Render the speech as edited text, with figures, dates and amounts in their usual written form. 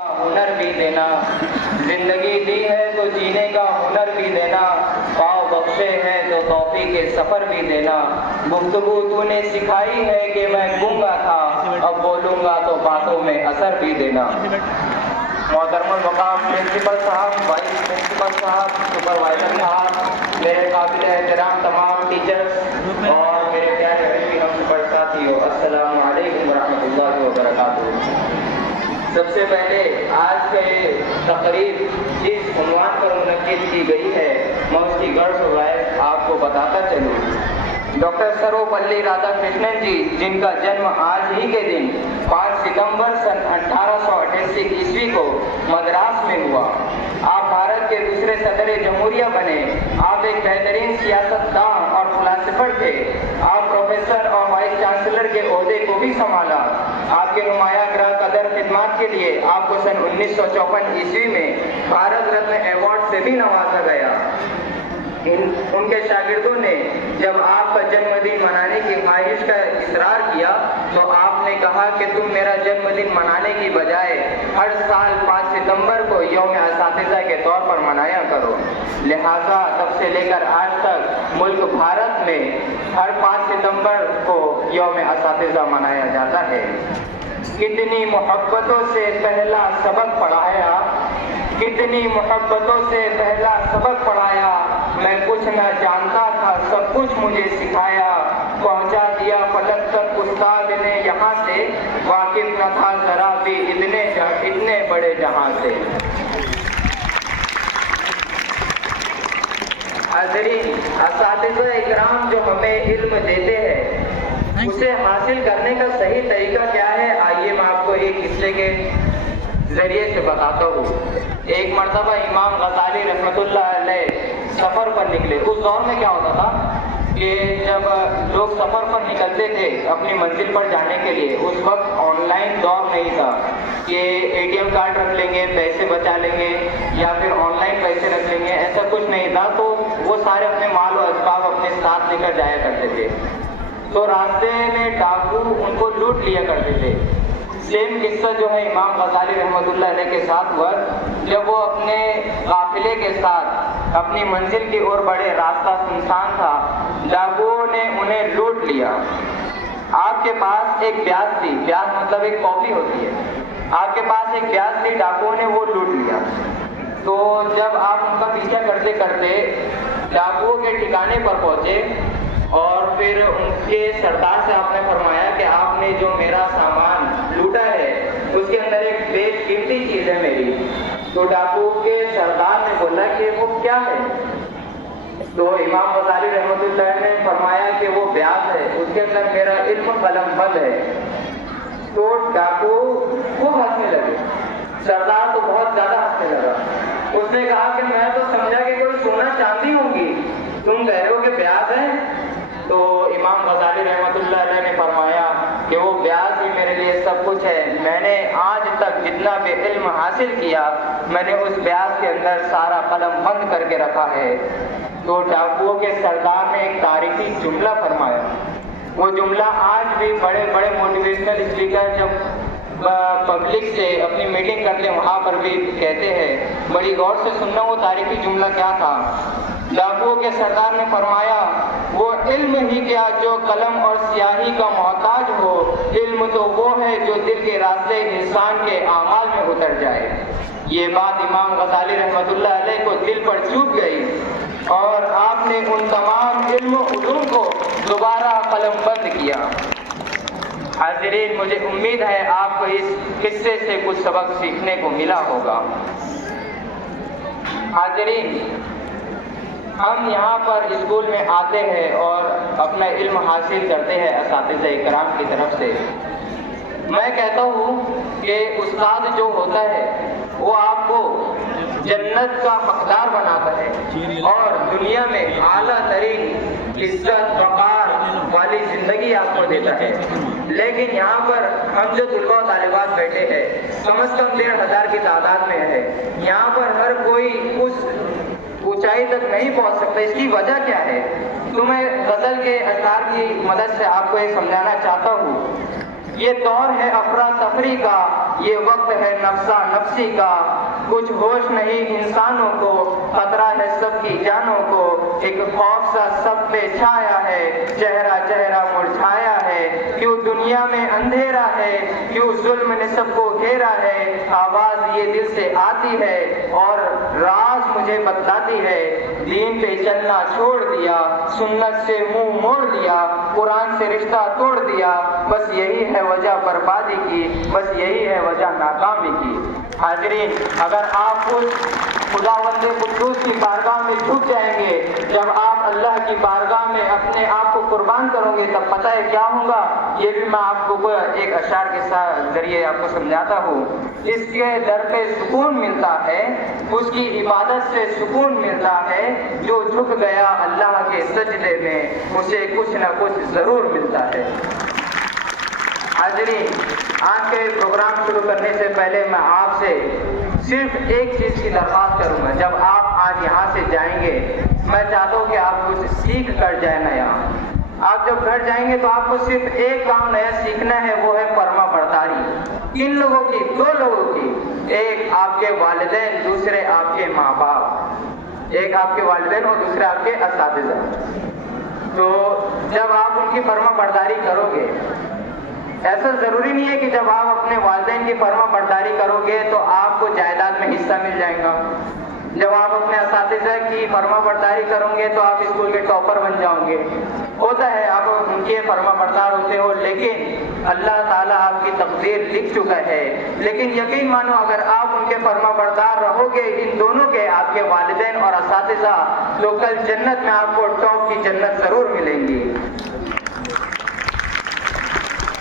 हुनर भी देना, जिंदगी दी है तो जीने का हुनर भी देना, पाँव बख्शे हैं तो तौफीक के सफर भी देना, गुफ्तगू तूने सिखाई है कि मैं गूंगा था, अब बोलूंगा तो बातों में असर भी देना। मोहतरमुल मकाम प्रिंसिपल साहब, वाइस प्रिंसिपल साहब, सुपरवाइजर साहब, मेरे काबिल एहतराम तमाम टीचर्स और मेरे प्यारे भाई हम सुपर साथियों, अस्सलामु अलैकुम वरहमतुल्लाहि वबरकातुहू। सबसे पहले आज के तकरीब जिस उन्वान पर मुनक्किद की गई है मैं उसकी गर्ज वाइज आपको बताता चलूँ। डॉक्टर सर्वपल्ली राधाकृष्णन जी, जिनका जन्म आज ही के दिन 5 सितंबर सन 1888 ईस्वी को मद्रास में हुआ। आप भारत के दूसरे सदर जमहूरिया बने। आप एक बेहतरीन सियासतदान और फिलासफर थे। आप प्रोफेसर और वाइस चांसलर के ओहदे को भी संभाला। आपके नुमाया ग्रह कदर खिदमत के लिए आपको सन 1954 ईस्वी में भारत रत्न अवार्ड से भी नवाजा गया। उनके शागिर्दों ने जब आपका जन्मदिन मनाने की ख्वाहिश का इसरार किया तो आपने कहा कि तुम मेरा जन्मदिन मनाने की बजाय हर साल 5 सितंबर को यौम असातिज़ा के तौर पर मनाया करो। लिहाजा तब से लेकर आज तक मुल्क भारत में हर 5 सितंबर को यौम असातिज़ा मनाया जाता है। कितनी मोहब्बतों से पहला सबक पढ़ाया, कितनी मोहब्बतों से पहला सबक पढ़ाया, मैं कुछ न जानता था सब कुछ मुझे सिखाया, पहुंचा दिया फलक तक उस्ताद ने यहाँ से, वाकिफ न था जरा भी इतने बड़े जहां से। हाज़रीन, असातिज़ा इकराम जो हमें इल्म देते हैं उसे हासिल करने का सही तरीका क्या है, आइए मैं आपको एक किस्से के जरिए से बताता हूँ। एक मर्तबा इमाम गज़ाली रहमतुल्लाह अलैह सफ़र पर निकले। उस दौर में क्या होता था कि जब लोग सफ़र पर निकलते थे अपनी मंजिल पर जाने के लिए, उस वक्त ऑनलाइन दौर नहीं था कि ATM कार्ड रख लेंगे, पैसे बचा लेंगे या फिर ऑनलाइन पैसे रख लेंगे, ऐसा कुछ नहीं था। तो वो सारे अपने माल और असबाब अपने साथ लेकर जाया करते थे। तो रास्ते में डाकू उनको लूट लिया करते थे। सेम किस्सा जो है इमाम गज़ाली रहमतुल्लाह अलैह के साथ हुआ। जब वो अपने काफिले के साथ अपनी मंजिल की ओर बढ़े, रास्ता सुनसान था, डाकुओं ने उन्हें लूट लिया। आपके पास एक ब्याज थी, ब्याज मतलब एक कॉपी होती है, आपके पास एक ब्याज थी, डाकुओं ने वो लूट लिया। तो जब आप उनका पीछा करते करते डाकुओं के ठिकाने पर पहुंचे और फिर उनके सरदार से आपने फरमाया कि आपने जो मेरा सामान लूटा है उसके अंदर एक बेशकीमती चीज़ है मेरी। तो डाकू के सरदार ने बोला कि वो क्या है? तो इमाम गज़ाली रहमतुल्लाह ने फरमाया कि वो ब्याज है, उसके अंदर मेरा इल्म कलमबंद है। तो डाकू खूब हंसने लगे, सरदार तो बहुत ज़्यादा हंसने लगा। उसने कहा कि मैं तो समझा कि कोई सोना चांदी होंगी, तुम कह रहे हो कि ब्याज है? तो इमाम गज़ाली रहमतुल्लाह अलैह ने फरमाया कि वो ब्याज ही मेरे लिए सब कुछ है। मैंने आज तक जितना भी इल्म हासिल किया मैंने उस ब्याज के अंदर सारा कलम बंद करके रखा है। तो डाकुओं के सरदार ने एक तारीखी जुमला फरमाया। वो जुमला आज भी बड़े बड़े मोटिवेशनल स्पीकर जब पब्लिक से अपनी मीटिंग करते हैं वहाँ पर भी कहते हैं। बड़ी गौर से सुनना वो तारीखी जुमला क्या था। डाकुओं के सरदार ने फरमाया, वो इल्म ही क्या जो कलम और स्याही का मोहताज हो, इल्म तो वो है जो दिल के रास्ते इंसान के आमाल में उतर जाए। ये बात इमाम गज़ाली रहमतुल्लाह अलैह को दिल पर चुभ गई और आपने उन तमाम इल्म उलूम को दोबारा कलमबंद किया। हाज़रीन, मुझे उम्मीद है आपको इस किस्से से कुछ सबक सीखने को मिला होगा। हाज़रीन, हम यहाँ पर स्कूल में आते हैं और अपना इल्म हासिल करते हैं असातिज़ा इकराम की तरफ से। मैं कहता हूँ कि उस्ताद जो होता है वो आपको जन्नत का हकदार बनाता है और दुनिया में आला तरीन इज्जत वक़ार वाली ज़िंदगी आपको देता है। लेकिन यहाँ पर हम जो तुलबा और तालिबात बैठे हैं कम से कम 1,500 की तादाद में है। यहाँ पर हर कोई उस ऊंचाई तक नहीं पहुँच सकता। इसकी वजह क्या है? तो मैं गज़ल के अशआर की मदद से आपको ये समझाना चाहता हूँ। ये दौर है अफरा तफरी का, یہ وقت ہے نفسا نفسی کا، کچھ ہوش نہیں انسانوں کو، خطرہ ہے سب کی جانوں کو، ایک خوف سا سب پہ چھایا ہے، چہرہ چہرہ مرجھایا ہے، کیوں دنیا میں اندھیرا ہے، کیوں ظلم نے سب کو گھیرا ہے، آواز یہ دل سے آتی ہے اور راز مجھے بتلاتی ہے، دین پہ چلنا چھوڑ دیا، سنت سے منہ موڑ لیا، قرآن سے رشتہ توڑ دیا، بس یہی ہے وجہ بربادی کی، بس یہی ہے وجہ ناکامی کی۔ حاضرین، اگر آپ اس خداوند قدوس کی بارگاہ میں جھک جائیں گے، جب آپ اللہ کی بارگاہ میں اپنے آپ کو قربان کرو گے، تب پتہ ہے کیا ہوگا؟ یہ بھی میں آپ کو ایک اشعار کے ذریعے آپ کو سمجھاتا ہوں۔ اس کے در پہ سکون ملتا ہے، اس کی عبادت سے سکون ملتا ہے، جو جھک گیا اللہ کے سجدے میں اسے کچھ نہ کچھ ضرور ملتا ہے۔ حاضرین، آج کے پروگرام شروع کرنے سے پہلے میں آپ سے صرف ایک چیز کی درخواست کروں گا۔ جب آپ آج یہاں سے جائیں گے، میں چاہتا ہوں کہ آپ کچھ سیکھ کر جائیں نیا۔ آپ جب گھر جائیں گے تو آپ کو صرف ایک کام نیا سیکھنا ہے، وہ ہے فرما برداری۔ کن لوگوں کی؟ دو لوگوں کی، ایک آپ کے والدین، دوسرے آپ کے ماں باپ، ایک آپ کے والدین اور دوسرے آپ کے اساتذہ۔ تو جب آپ ان کی فرما برداری کرو گے، ایسا ضروری نہیں ہے کہ جب آپ اپنے والدین کی فرما برداری کرو گے تو آپ کو جائیداد میں حصہ مل جائے گا، جب آپ اپنے اساتذہ کی فرما برداری کرو گے تو آپ اسکول کے ٹاپر بن جاؤ گے۔ ہوتا ہے آپ ان کے فرما بردار ہوتے ہو، لیکن اللہ تعالیٰ آپ کی تقدیر لکھ چکا ہے۔ لیکن یقین مانو، اگر آپ ان کے فرما بردار رہو گے، ان دونوں کے، آپ کے والدین اور اساتذہ، تو کل جنت میں آپ کو ٹاپ کی جنت ضرور ملیں گی۔